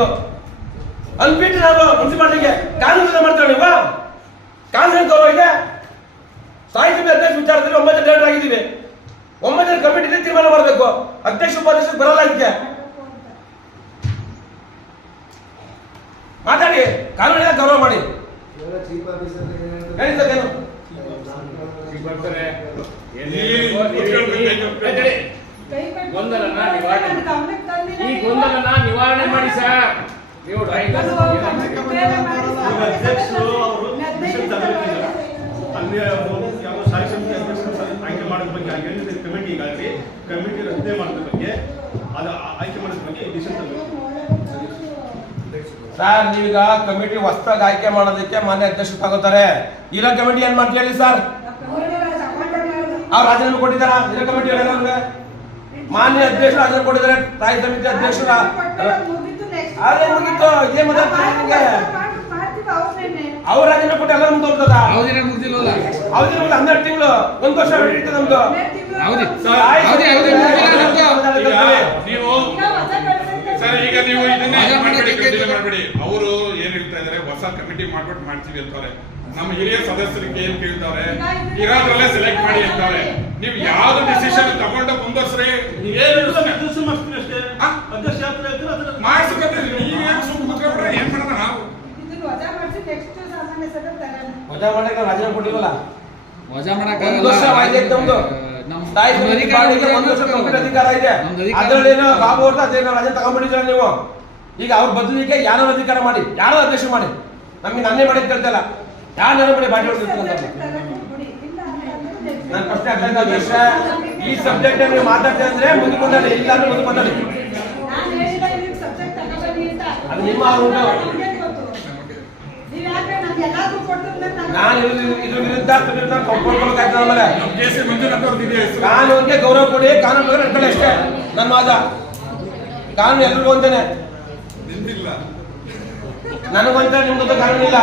Meeting ಬಿಟ್ಟು ನಾವು ಮುನ್ಸಿಪಾಲ್ಟಿಗೆ ಕಾನೂನು ಮಾಡ್ತಾ ನೀವು ಕಾನೂನು ಗೌರವ ಇದೆ ಸಾಹಿತ್ಯ ಅಧ್ಯಕ್ಷ ವಿಚಾರದಲ್ಲಿ ಒಂಬತ್ತು ಡೇಟ್ ಆಗಿದ್ದೀವಿ. ಒಂಬತ್ತು ಕಮಿಟಿ ತೀರ್ಮಾನ ಮಾಡಬೇಕು. ಅಧ್ಯಕ್ಷ ಉಪಾಧ್ಯಕ್ಷ ಬರಲ್ಲ ಇದಕ್ಕೆ. ಮಾತಾಡಿ ಕಾನೂನಿನ ಗೌರವ ಮಾಡಿ. ಏನು ಮಾಡಿ ಸರ್. ನೀವು ಅಲ್ಲಿ ಅವರು ಯಾವ ಸ್ಥಾಯಿ ಸಮಿತಿ ಅಧ್ಯಕ್ಷರು ಆಯ್ಕೆ ಮಾಡೋದ್ರ ಬಗ್ಗೆ ಕಮಿಟಿ ಕಮಿಟಿಗಾಗಲಿ ಕಮಿಟಿ ರಚನೆ ಮಾಡೋದ್ರ ಬಗ್ಗೆ ಅದು ಆಯ್ಕೆ ಮಾಡೋದ್ರ ಬಗ್ಗೆ ಡಿಸಿಷನ್ ಸರ್ ನೀವೀಗ ಕಮಿಟಿ ಹೊಸದಾಗಿ ಆಯ್ಕೆ ಮಾಡೋದಕ್ಕೆ ಮಾನ್ಯ ಅಧ್ಯಕ್ಷರು ತಗೋತಾರೆ. ಇರೋ ಕಮಿಟಿ ಏನ್ ಮಾಡ್ತೀವಿ ಹೇಳಿ ಸರ್? ಅವ್ರು ರಾಜೀನಾಮೆ ಕೊಟ್ಟಿದ್ದಾರ? ಇರೋ ಕಮಿಟಿ ಮಾನ್ಯ ಅಧ್ಯಕ್ಷರು ರಾಜೀನಾಮೆ ಕೊಟ್ಟಿದ್ದಾರೆ. ಸ್ಥಾಯಿ ಸಮಿತಿ ಅಧ್ಯಕ್ಷರ ಅದೇ ಮುಗೀತು ಇದೇ ಮಾತಾಡ್ತಾರೆ ನಿಮಗೆ ಅವ್ರ ರಾಜೀನಾಮೆ ಕೊಟ್ಟು ಎಲ್ಲ ಮುಂದೆ ಹೋಗ್ತದ ಅವಧಿನ ಮುಗ್ದಿಲ್ವಲ್ಲ ಅವ್ರಿಗೆ ನಮ್ದು ಹನ್ನೆರಡು ತಿಂಗಳು ಒಂದು ವರ್ಷ ಹಿಡಿಯುತ್ತೆ ನಮ್ದು ಅವಧಿ ಅವಧಿ ಅವಧಿ ಮುಗ್ದಿಲ್ಲ. ನೀವು ಸರ್ ಈಗ ನೀವು ಇದನ್ನೇ ಮಾಡಬೇಡಿ ಮಾಡ್ಬೇಡಿ ಕಂಟಿನ್ಯೂ ಮಾಡ್ಬೇಡಿ ಅವರು ಏನ್ ಹೇಳ್ತಾ ಇದಾರೆ ಹೊಸ ಕಮಿಟಿ ಮಾಡ್ಬಿಟ್ಟು ಮಾಡ್ತೀವಿ ಅಂತಾರೆ ನಮ್ಮ ಹಿರಿಯ ಸದಸ್ಯರಿಗೆ ಏನ್ ಕೇಳ್ತಾರೆ ಇರೋದ್ರಲ್ಲೇ ಸೆಲೆಕ್ಟ್ ಮಾಡಿ ಅಂತಾರೆ ನೀವು ಯಾವ್ದು ಡಿಸಿಷನ್ ತಗೊಂಡು ಮುಂದುವರ್ಸ್ರಿ ಏನು ಮಜಾ ಮಾಡಕ್ಕೆ ರಾಜೀನಾಮೆ ಕೊಟ್ಟಿಲ್ವಲ್ಲ ವಜಾ ಒಂದು ಮಾಡಕ್ಕಾಗಲ್ಲ ವರ್ಷ ಮಾಹಿತಿ ಇತ್ತು ನಮ್ದು ನಮ್ ತಾಯಿ ಬಾಡಿಗೆ ಒಂದು ವರ್ಷ ಕಂಪ್ಲೀಟ್ ಅಧಿಕಾರ ಇದೆ. ಅದ್ರಲ್ಲೇನೋ ಬಾಬು ಅವ್ರದ್ದು ಅದೇನೋ ರಜೆ ತಗೊಂಡ್ಬಿಟ್ಟಿದ್ರ ನೀವು. ಈಗ ಅವ್ರ ಬದಲಿಗೆ ಯಾರೋ ಅಧಿಕಾರ ಮಾಡಿ ಯಾರೋ ಅಧ್ಯಕ್ಷ ಮಾಡಿ. ನಮಗೆ ನನ್ನೇ ಮಾಡಿ ಕೇಳ್ತಲ್ಲ ಯಾರು ನನ್ನ ಮಾಡಿ ಬಾಡಿ ಹೊಡ್ತಿರ್ತಾರೆ ನನ್ನ ಪ್ರಶ್ನೆ ಅರ್ಥ ಅಧ್ಯಕ್ಷ. ಈ ಸಬ್ಜೆಕ್ಟ್ ನೀವು ಮಾತಾಡ್ತೀವಿ ಅಂದ್ರೆ ಮುಂದೆ ಮಾತಾಡಿ ಇಲ್ಲ ಅಂದ್ರೆ ಮುಂದೆ ಮಾತಾಡಿ ಅದು ನಿಮ್ಮ ಆರೋಪ. ನಾನು ಇದ್ರ ವಿರುದ್ಧ ಕೊಂಡ್ಕೊಳ್ಬೇಕಾಗ್ತದೆ ಆಮೇಲೆ. ಕಾನೂನಿಗೆ ಗೌರವ ಕೊಡಿ ಕಾನೂನು ನಡ್ಕೊಳ್ಳಿ ಅಷ್ಟೇ ನನ್ನ ವಾದ. ಕಾನೂನು ಎಲ್ರಿಗೂ ಅಂತಾನೆ ನಿಂತಿಲ್ಲ ನನಗಂತ ನಿಮ್ಗಂತ ಕಾನೂನು ಇಲ್ಲ.